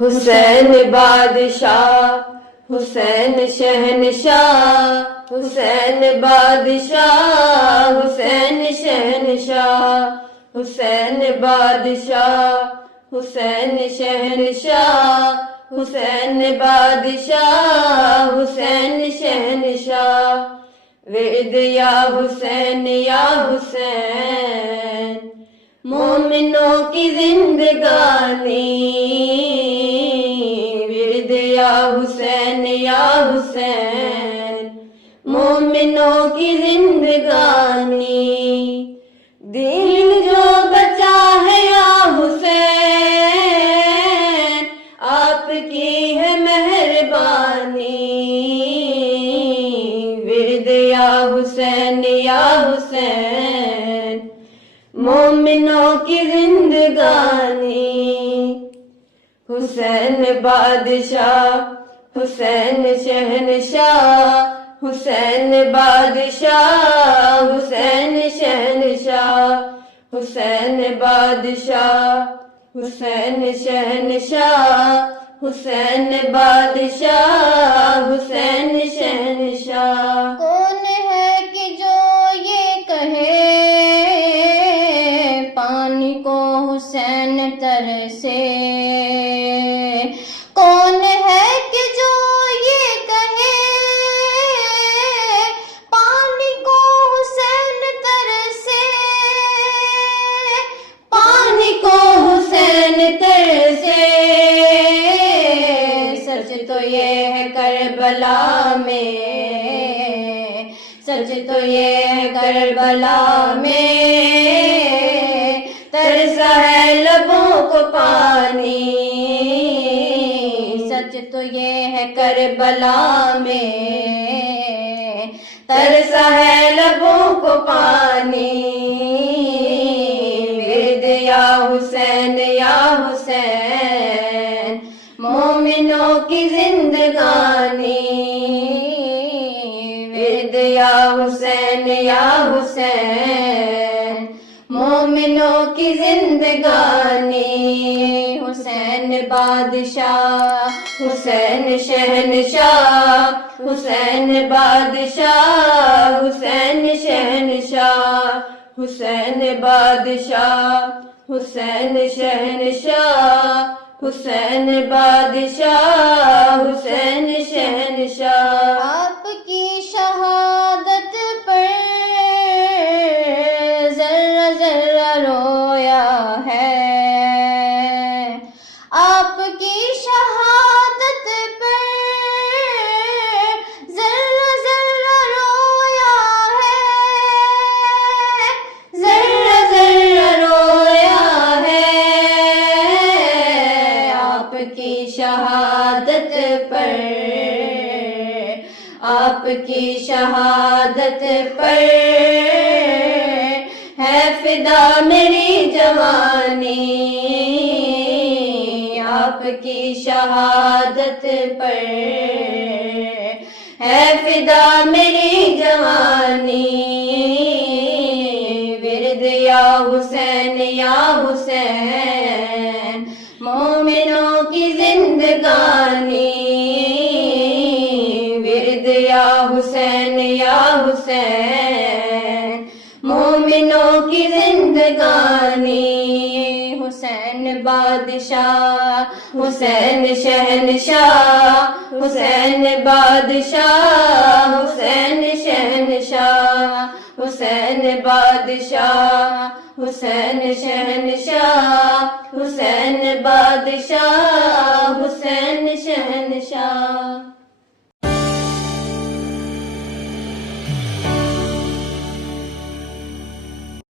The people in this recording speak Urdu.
حسین بادشاہ، حسین شہنشاہ، حسین بادشاہ، حسین شہنشاہ، حسین بادشاہ، حسین شہنشاہ، حسین بادشاہ، حسین شہنشاہ، ورد یا حسین یا حسین، مومنوں کی زندگانی، ورد یا حسین یا حسین، مومنوں کی زندگانی، دل جو بچا ہے یا حسین، آپ کی ہے مہربانی، ورد یا حسین یا حسین، مومنوں کی زندگانی، حسین بادشاہ، حسین شہنشاہ، حسین بادشاہ، حسین شہنشاہ، حسین بادشاہ، حسین شہنشاہ، حسین بادشاہ، حسین شہنشاہ۔ کون ہے کہ جو یہ کہے پانی کو حسین ترسے؟ کون ہے کہ جو یہ کہے پانی کو حسین ترسے؟ پانی کو حسین ترسے، سچ تو یہ ہے کربلا میں، سچ تو یہ ہے کربلا میں، ترسا ہے لبوں کو پانی، سچ تو یہ ہے کربلا میں، ترسا ہے لبوں کو پانی، ورد یا حسین یا حسین، مومنوں کی زندگانی، ورد یا حسین یا حسین، مومنوں کی زندگانی، حسین بادشاہ، حسین شہنشاہ، حسین بادشاہ، حسین شہنشاہ، حسین بادشاہ، حسین شہنشاہ، حسین بادشاہ، حسین شہنشاہ۔ آپ کی شہادت پر ذرہ ذرہ رویا ہے، آپ کی شہادت پر ذرہ ذرہ رویا ہے، ذرہ ذرہ رویا ہے، آپ کی شہادت پر، آپ کی شہادت پر ہے فدا میری جوانی، آپ کی شہادت پر ہے فدا میری جوانی، ورد یا حسین یا حسین، مومنوں کی زندگانی، ورد یا حسین یا حسین، مومنوں کی زندگانی، حسین بادشاہ، حسین شہنشاہ، حسین بادشاہ، حسین شہنشاہ، حسین بادشاہ، حسین شہنشاہ، حسین بادشاہ، حسین